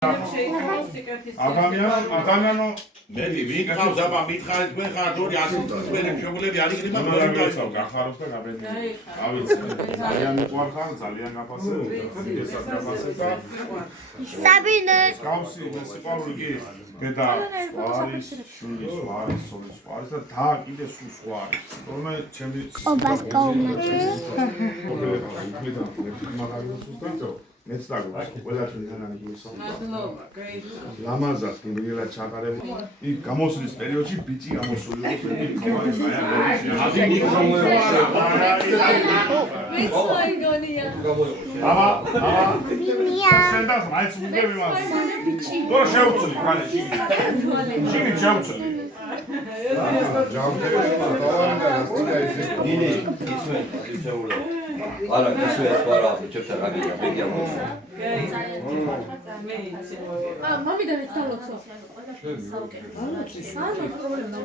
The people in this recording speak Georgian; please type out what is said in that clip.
ადამიანი მეტი ვინყავს აბა მითხარით თქვენ ხართ ორი ასისტენტები მშობლები არ იქნება მოგვიწევ გახაროს და გაბედნი ავიცი ძალიან მიყვარხარ ძალიან გაფასებ და საბინე გავსი სიყვარული კი დედა არის შვილის არის სოლის არის და და კიდე სულ სხვა არის თორმე ჩემი ობას გაუმაჩი მეც დაგვრჩა ყველა ჩვენთან გისო ლამაზად გინდილა ჩატარებული იქ გამოსვლის პერიოდში ბიჭი გამოსული აბა ბინია შენდას მაიც უგები მას თორე შეუცვლი ხალე შიგნით შეუცვლი ნინი ისეულა არა ისე სხვა ჩემთან რაგია მეგია მოსა მამიდან ეს თოლოცო. საუკეთესო. სანო პრობლემა